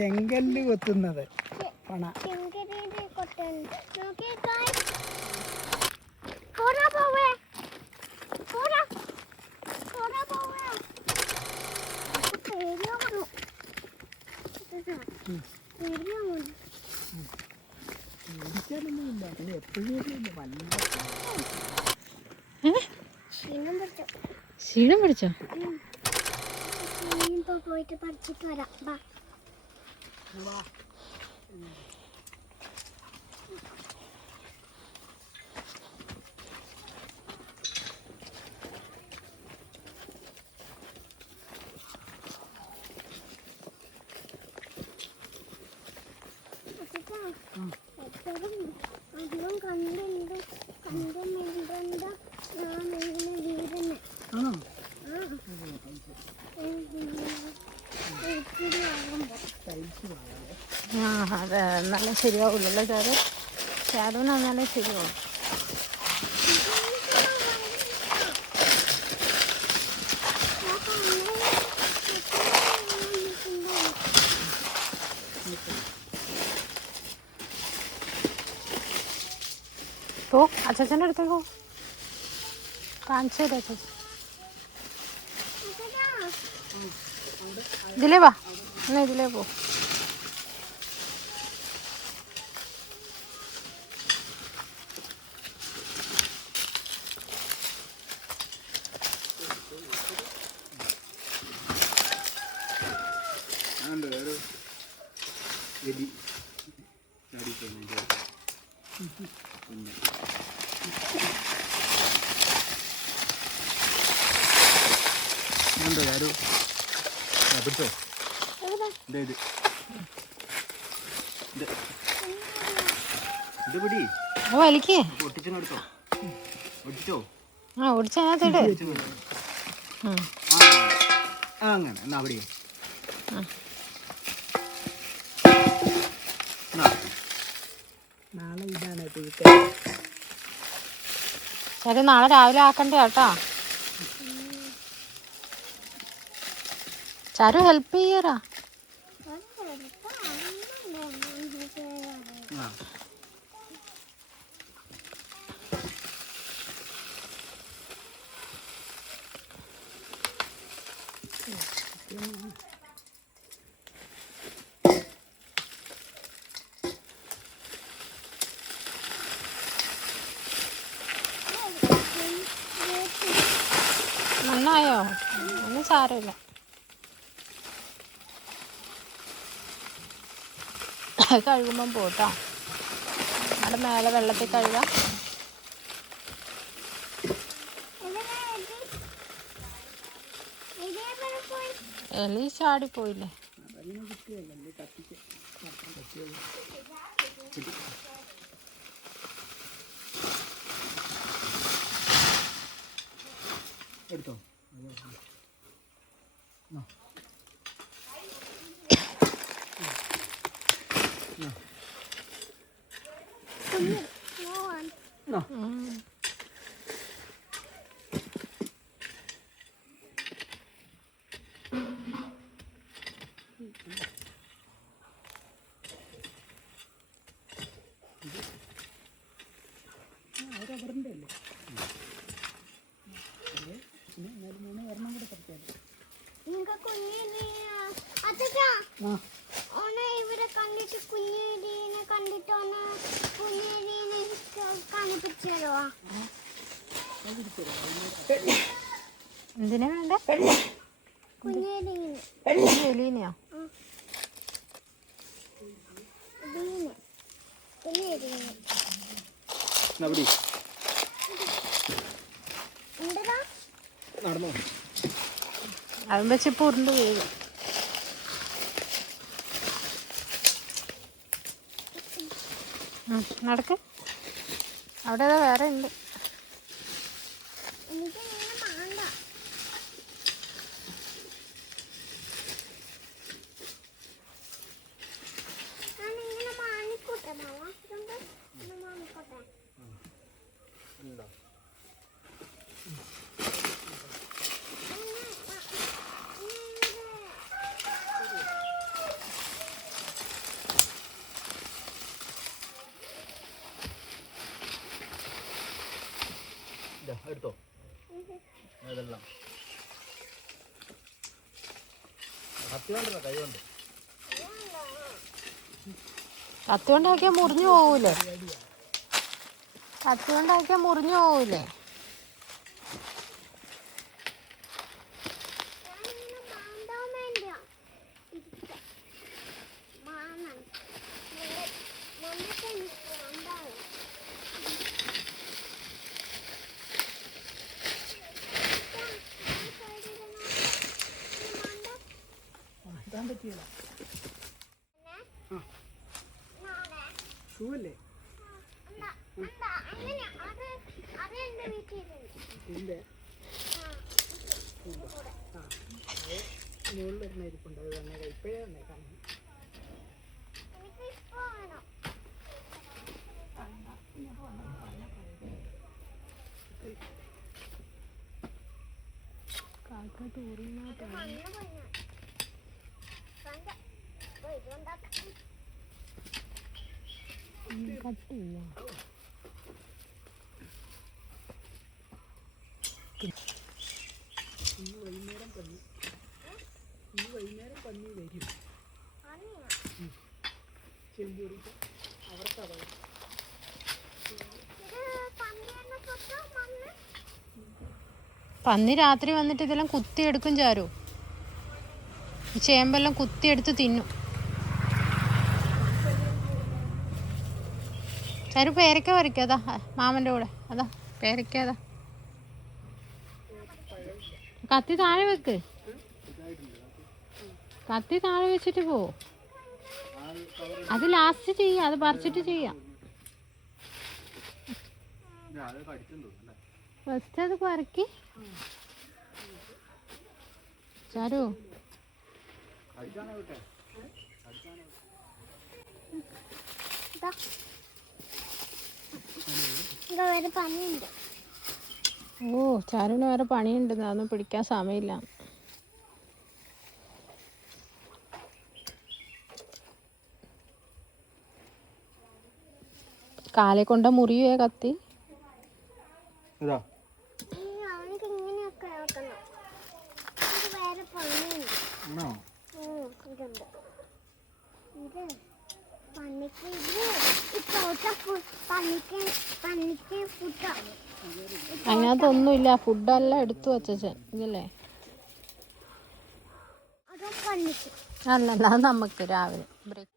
ചെങ്കല്ല് കൊത്തുന്നത് പണ ക്ഷീണം പിടിച്ചോ? പോയിട്ട് പഠിച്ചിട്ട് വരാം. അധികം കണ്ടുണ്ട് കണ്ടുമിണ്ട ഞാൻ ഇങ്ങനെ വീടുന്നെ. അത് എന്നാലേ ശരിയാവുള്ളല്ലോ ചാരു. ചാരുവിന് എന്നാലേ ശരിയാവും. പോ അച്ഛൻ്റെ അടുത്തേക്ക് പോ, കാണിച്ചു തരാം അച്ഛൻ. ഇതിലേ വാ, എന്നാ ഇതിലേ പോ. പിടിച്ചോ വലിക്കേ. ആ ഒടിച്ചതിനകത്തിട്ട് അങ്ങനെ എന്നാ അവിടെയോ നാളെ ഇതാണ് ശരി, നാളെ രാവിലെ ആക്കണ്ടേ കേട്ടോ. ചാരു ഹെൽപ്പ് ചെയ്യറാ. നന്നായോ? ഒന്നും സാരമില്ല. കഴുകുമ്പം പോട്ടോ, അവിടെ മേലെ വെള്ളത്തിൽ കഴുകാം. എലി ചാടിപ്പോയില്ലേ? എടുത്തോ. ഇവരെ കണ്ടിട്ട് കുഞ്ഞിനെ കണ്ടിട്ടോന്ന് കുഞ്ഞിനെ കാണിപ്പിച്ചോ? എന്തിനാ വേണ്ട? എലീനെയോ? അതും വെച്ച് ഇപ്പൊ ഉരുണ്ട് വീഴും. നടക്ക്, അവിടെ ഏതാ വേറെ ഉണ്ട്. എടുത്തോ ഇതെല്ലാം കത്തി കൊണ്ടല്ല കൈ കൊണ്ട്. കത്തി കൊണ്ടാക്കിയാൽ മുറിഞ്ഞു പോവൂലേ? കത്തി കൊണ്ടാക്കിയാൽ മുറിഞ്ഞു പോവൂലേ? മാറ്റാൻ പറ്റിയില്ല. ഷൂ അല്ലേ ഇതിൻ്റെ മുകളിലിരുന്ന ഇരിപ്പുണ്ട്. അത് തന്നെ ഇപ്പോഴേ തന്നെ കാണുന്നു. കാക്ക ടൂറിനകത്ത് കട്ട് ചെയ്യാം. ഇന്ന് വൈകുന്നേരം പന്നി വരും. ചെമ്പൂരിക്ക് അവർക്കത് പന്നി രാത്രി വന്നിട്ട് ഇതെല്ലാം കുത്തിയെടുക്കും ചാരു. ചേമ്പെല്ലാം കുത്തിയെടുത്ത് തിന്നും. ചാരു പേരക്ക പറിക്കുക. അതാ മാമൻ്റെ കൂടെ. അതാ പേരക്ക. അതാ കത്തി താഴെ വെക്ക്. കത്തി താഴെ വെച്ചിട്ട് പോ. അത് ലാസ്റ്റ് ചെയ്യാം. അത് പറിച്ചിട്ട് ചെയ്യാം. ഫസ്റ്റ് അത് പറിക്ക് ചാരു. ഓ ചാരുവിന് വേറെ പണിയുണ്ട്. അതൊന്നും പിടിക്കാൻ സമയമില്ല. കാലെ കൊണ്ട മുറിയുവേ കത്തി. അതിനകത്തൊന്നുമില്ല. ഫുഡെല്ലാം എടുത്തു വച്ചൻ ഇതല്ലേ? അല്ലല്ല, അത് നമുക്ക് രാവിലെ ബ്രേക്ക്.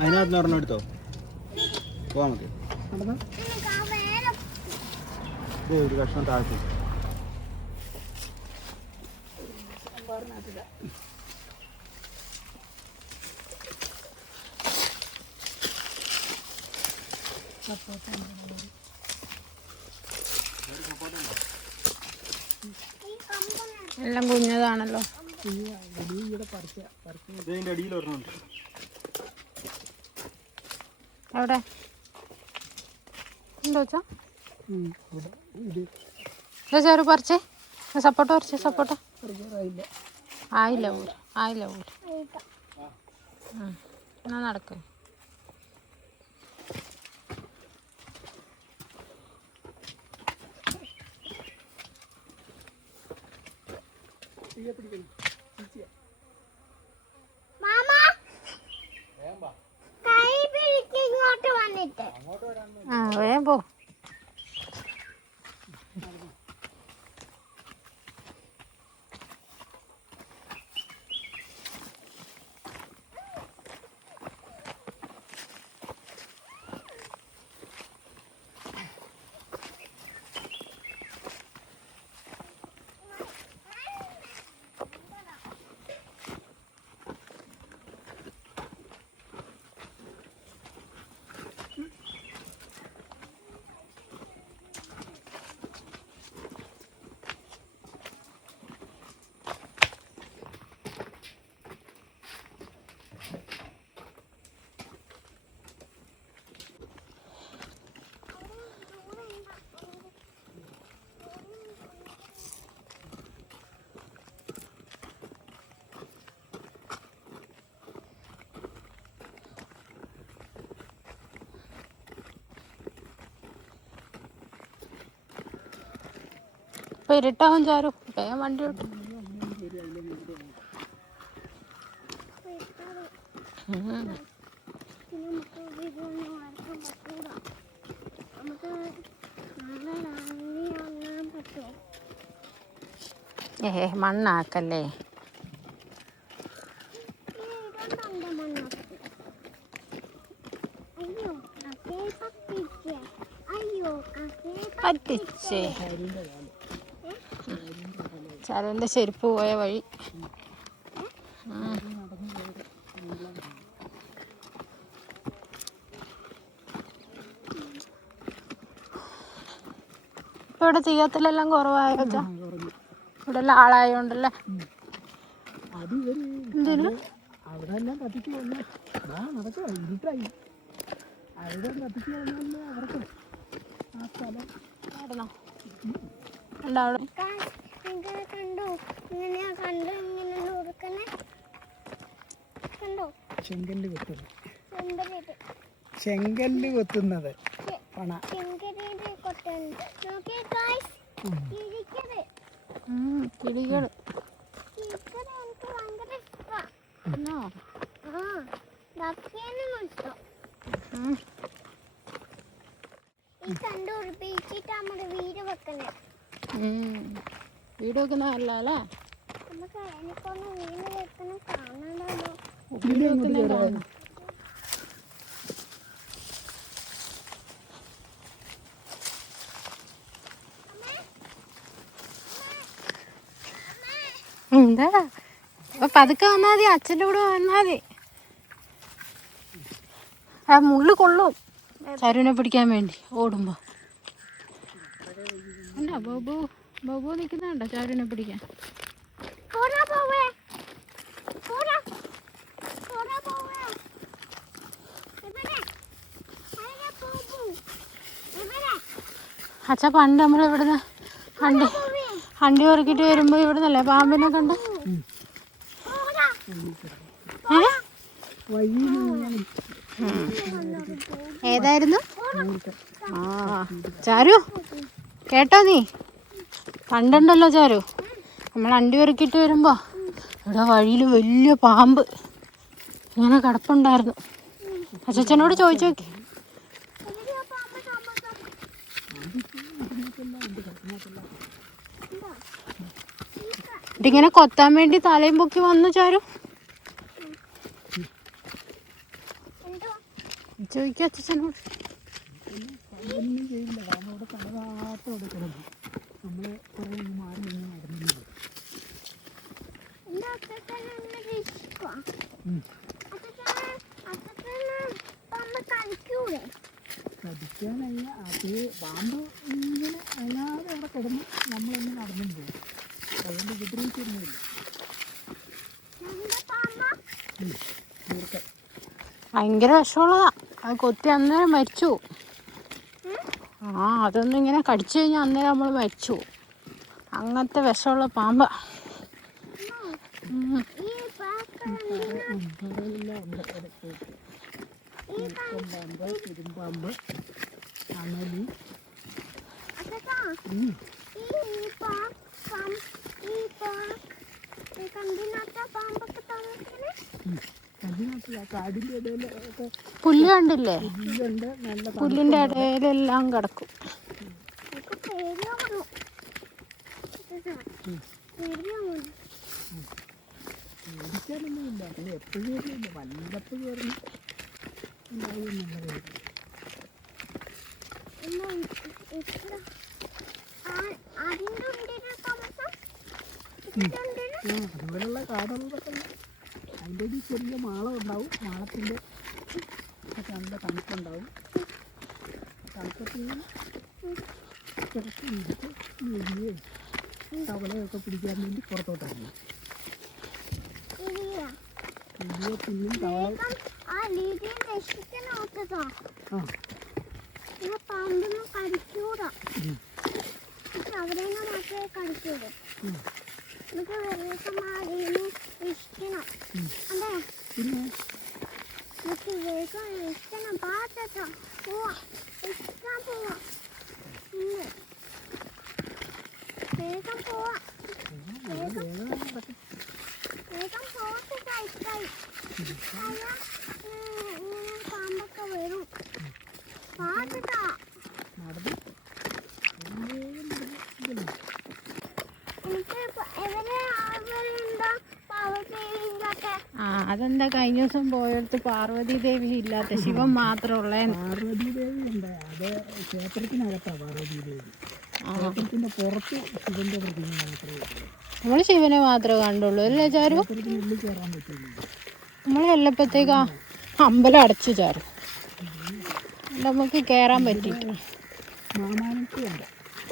അതിനകത്ത് ഒരെണ്ണം എടുത്തോ. പോവാൻ മതി. ഒരു കഷ്ണം താഴ്ത്തി എല്ലാം കുഞ്ഞതാണല്ലോ. ഇതിന്റെ അടിയിൽ ഒരെണ്ണമുണ്ട്. എവിടെ ഉണ്ടോ ചാ? ചെറു പറിച്ചേ. സപ്പോട്ട പറിച്ചേ. സപ്പോട്ട ആയില്ല ഊര്. ആയില്ല ഊര്. എന്നാ നടക്ക്. വേഗം പോ. ഇപ്പം ഇരുട്ടാവും ചാരു. വേഗം വണ്ടി വിട്ടു. മണ്ണാക്കല്ലേ. പറ്റിച്ചേ. ചാരുവിൻ്റെ ചെരുപ്പ് പോയ വഴി. ഇപ്പൊ ഇവിടെ തീയത്തിലെല്ലാം കുറവായോ അച്ഛാ? ഇവിടെ എല്ലാം ആളായോണ്ടല്ലേ. എന്തിനു അവിടെ എല്ലാം കത്തിച്ച് വന്നാൽ നടക്കുക ഇരുട്ടായി. അവിടെ കത്തിച്ച് വന്നാൽ അവർക്ക് ആ സ്ഥലം നടന്നോ ഉണ്ടോ അവിടെ? ചെങ്കല്ല് കൊത്തുന്നത്. ചെങ്കല്ല് കൊത്തുന്നത് പണ. കിളികള് വീട് വെക്കുന്ന അല്ലേ? വീട് വെക്കുന്ന എന്താ? അപ്പൊ പതുക്കെ വന്നാൽ മതി. അച്ഛൻ്റെ കൂടെ വന്നാൽ മതി. ആ മുള്ളു കൊള്ളും ചരുവിനെ പിടിക്കാൻ വേണ്ടി ഓടുമ്പോ. അല്ല ബബു ബബു നിൽക്കുന്നുണ്ടോ ചരുവിനെ പിടിക്കാൻ? അച്ഛ പണ്ട് നമ്മളിവിടുന്ന് വണ്ടി ഉറക്കിട്ട് വരുമ്പോ ഇവിടുന്നല്ലേ പാമ്പിനെ കണ്ട? ഏതായിരുന്നു? ആ ചാരു കേട്ടോ നീ? പണ്ടുണ്ടല്ലോ ചാരു, നമ്മൾ വണ്ടി ഉറക്കിട്ട് വരുമ്പോ ഇവിടെ വഴിയിൽ വലിയ പാമ്പ് ഇങ്ങനെ കിടപ്പുണ്ടായിരുന്നു. അച്ഛനോട് ചോദിച്ചു നോക്കി. ഇതിങ്ങനെ കൊത്താൻ വേണ്ടി തലയും പൊക്കി വന്നു ചാരു. ചോദിക്കും അച്ഛനോട്. കടിക്കാനല്ല, അത് പാമ്പ് ഇങ്ങനെ അല്ലാതെ അവിടെ കിടന്ന് നമ്മളൊന്ന് നടന്നു പോകും. അതുകൊണ്ട് ഉപദ്രവിച്ചൊന്നുമില്ല. ഭയങ്കര വിഷമുള്ളതാ. അത് കൊത്തി അന്നേരം മരിച്ചു. ആ അതൊന്നും ഇങ്ങനെ കടിച്ചു കഴിഞ്ഞാൽ അന്നേരം നമ്മൾ മരിച്ചു. അങ്ങനത്തെ വിഷമുള്ള പാമ്പ. പാമ്പ്, അണലി. കാടിന്റെ ഇടയിലൊക്കെ പുല്ല് കണ്ടില്ലേ? പുല്ലുണ്ട്, നല്ല പുല്ലിന്റെ ഇടയിലെല്ലാം കിടക്കും. പേടിക്കാനൊന്നുമില്ല. പിന്നെ എപ്പോഴും ഇല്ല, വല്ലപ്പോഴും കയറുന്നു ഉണ്ടാവുമെന്നുള്ളത്. അതുപോലുള്ള കാടുകളൊക്കെ അതിൻ്റെ ഒരു ചെറിയ മാളം ഉണ്ടാവും. മാളത്തിൻ്റെ നല്ല തണുപ്പുണ്ടാവും. തണുപ്പത്തിൽ കിടക്കി ഇടിച്ച് എലിയെയും തവളയൊക്കെ പിടിക്കാൻ വേണ്ടി പുറത്തോട്ടിറങ്ങി. എലിയെ പിന്നും തവള പാമ്പിനെ കടിക്കൂടാ. അവിടെ മാത്രമേ കടിക്കൂടൂ. നമുക്ക് വേഗം ഇഷ്ടണം. അതെ, നമുക്ക് വേഗം ഇഷ്ടണം. പാട്ടോ പോവാ, ഇഷ്ടം പോവാ. വേഗം പോവാ. വേഗം നടക്ക്. വേഗം പോവാ ഇഷ്ടായി. അയ്യ, ഇങ്ങനെ പാമ്പൊക്കെ വരും. പാട്ടാ നടന്ന് എനിക്ക് എവരെ ആളുകളുണ്ടോ പാവത്തേവിലൊക്കെ? ആ അതെന്താ കഴിഞ്ഞ ദിവസം പോയടുത്ത് പാർവതി ദേവി ഇല്ലാത്ത ശിവൻ മാത്രമുള്ളേ. പാർവതി ദേവി ഉണ്ട്. അത് ക്ഷേത്രത്തിനകത്താണ് പാർവതി ദേവി. ക്ഷേത്രത്തിന്റെ പുറത്ത് ശിവന്റെ പ്രതിമ മാത്രമേ ഉള്ളൂ. നമ്മൾ ശിവനെ മാത്രമേ കണ്ടുള്ളൂ അല്ലേ ചാരു? ക്ഷേത്രത്തിനുള്ളിൽ കയറാൻ പറ്റില്ല. നമ്മൾ ചെല്ലപ്പോഴത്തേക്ക് അമ്പലം അടച്ചു ചാരു, നമുക്ക് കയറാൻ പറ്റിയില്ല. മാമാനത്തുണ്ട്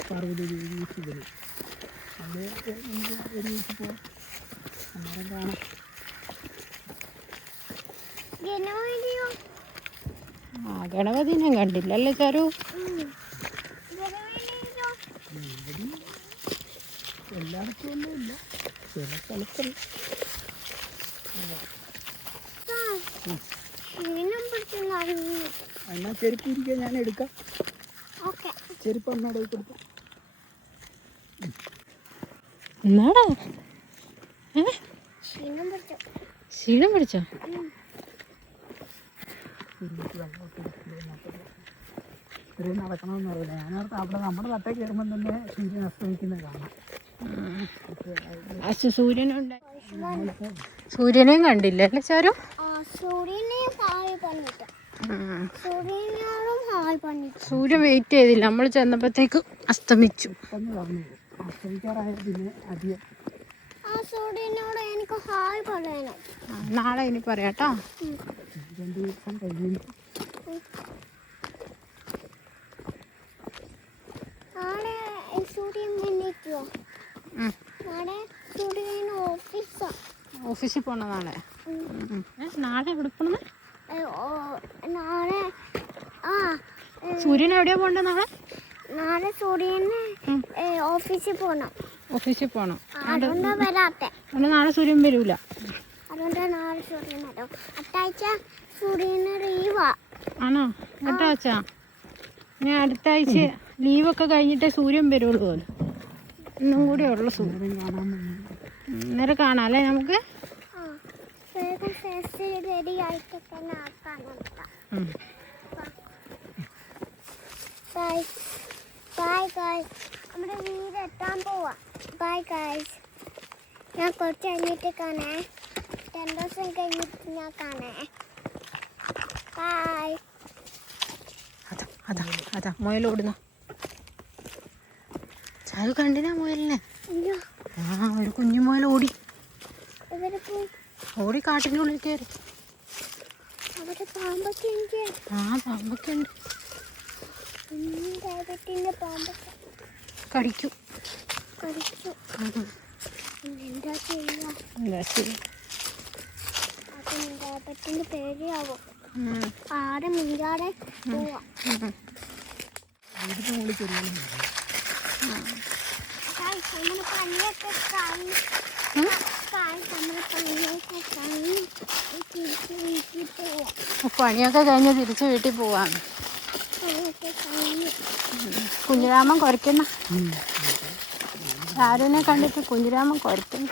പാർവതി ദേവി ശിവന്. അത് നമുക്ക് ഒരുമിച്ച് പോവാം, അന്നേരം കാണാം. ഗണപതിയോ? ആ ഗണപതിനെ കണ്ടില്ല അല്ലേ ചാരു? ഗണപതിയോ? എല്ലായിടത്തും ഒന്നും ഇല്ല, ചില സ്ഥലത്തും. ക്ഷീണം പിടിച്ചു. എന്നാൽ ചെരുപ്പ് ഇരിക്കാൻ ഞാൻ എടുക്കാം. ഓക്കെ, ചെരുപ്പ് അമ്മയുടെ കൊടുക്കാം. എന്നാടാ ക്ഷീണം പിടിച്ചു. ക്ഷീണം പിടിച്ചോ? ഇത്രയും നടക്കണമെന്ന് അറിയില്ല. ഞാനോർത്ത് അവിടെ നമ്മുടെ തട്ടേ കയറുമ്പം തന്നെ സൂര്യൻ അസ്തമിക്കുന്നത് കാണാം. സൂര്യനുണ്ട്. സൂര്യനെയും കണ്ടില്ല അല്ലേ ചാരു? സൂര്യനെയും ഹായ് പണിട്ട്. സൂര്യനോടും ഹായ് പണിട്ട്. സൂര്യൻ വെയിറ്റ് ചെയ്തില്ല, നമ്മൾ ചെന്നപ്പോഴത്തേക്ക് അസ്തമിച്ചു. പെട്ടെന്ന് പറഞ്ഞു അസ്തമിക്കാറായ പിന്നെ അധികം. ആ സൂര്യനോട് എനിക്ക് ഹായ് പറയണം. നാളെ ഇനി പറയാട്ടോ. 2 ദിവസം കഴിഞ്ഞു. നാളെ സൂര്യൻ എണീക്കുമോ? നാളെ സൂര്യൻ ഓഫീസിൽ പോണ നാളെ. നാളെ എവിടെ പോണത്? നാളെ സൂര്യൻ എവിടെയാ പോണ്ടേ നാളെ? നാളെ സൂര്യന് ഓഫീസിൽ പോകണം. ഓഫീസിൽ പോണം. അതുകൊണ്ടാ വരാത്തെ. അതുകൊണ്ട് നാളെ സൂര്യൻ വരൂല. അതുകൊണ്ടാ നാളെ സൂര്യൻ വരും. അടുത്താഴ്ച സൂര്യന് ലീവാ. ആണോ? അടുത്താഴ്ച? ഞാൻ അടുത്ത ആഴ്ച ലീവൊക്കെ കഴിഞ്ഞിട്ടേ സൂര്യൻ വരുള്ളൂ പോലും. ഇന്നും കൂടെ ഉള്ളു സൂര്യൻ. നേരെ കാണാം അല്ലേ നമുക്ക്? വേഗം ഫേസ് റെഡി ആയിട്ടൊക്കെ ആക്കാൻ നോക്കാം. ബൈ ഗൈസ്, നമ്മുടെ വീട് എത്താൻ പോവാ. ബൈ ഗൈസ്, ഞാൻ കുറച്ച് കഴിഞ്ഞിട്ട് കാണേ. 10 ദിവസം കഴിഞ്ഞിട്ട് ഞാൻ കാണേ. ബൈ. അതാ അതാ മുയൽ ഓടുന്നു. ചായ കണ്ടിനാ മുയലിനെ? ആ ഒരു കുഞ്ഞു മുയൽ ഓടി ഓടി കാട്ടിൻ്റെ ഉള്ളിൽ കയറി. അവിടെ പാമ്പൊക്കെ ഉണ്ട്. ആ പാമ്പൊക്കെ ഉണ്ട്. പാമ്പൊക്കെ കടിക്കും. എന്താ ചെയ്യാ? എന്താ ശരി. അപ്പം പേടിയാവും. ആടെ മിണ്ടാതെ പോവാ. പണിയൊക്കെ കഴിഞ്ഞ് തിരിച്ച് വീട്ടിൽ പോവാം. കുഞ്ഞിരാമൻ കുരയ്ക്കുന്ന. ആരിനെ കണ്ടിട്ട് കുഞ്ഞിരാമൻ കുരയ്ക്കുന്നു.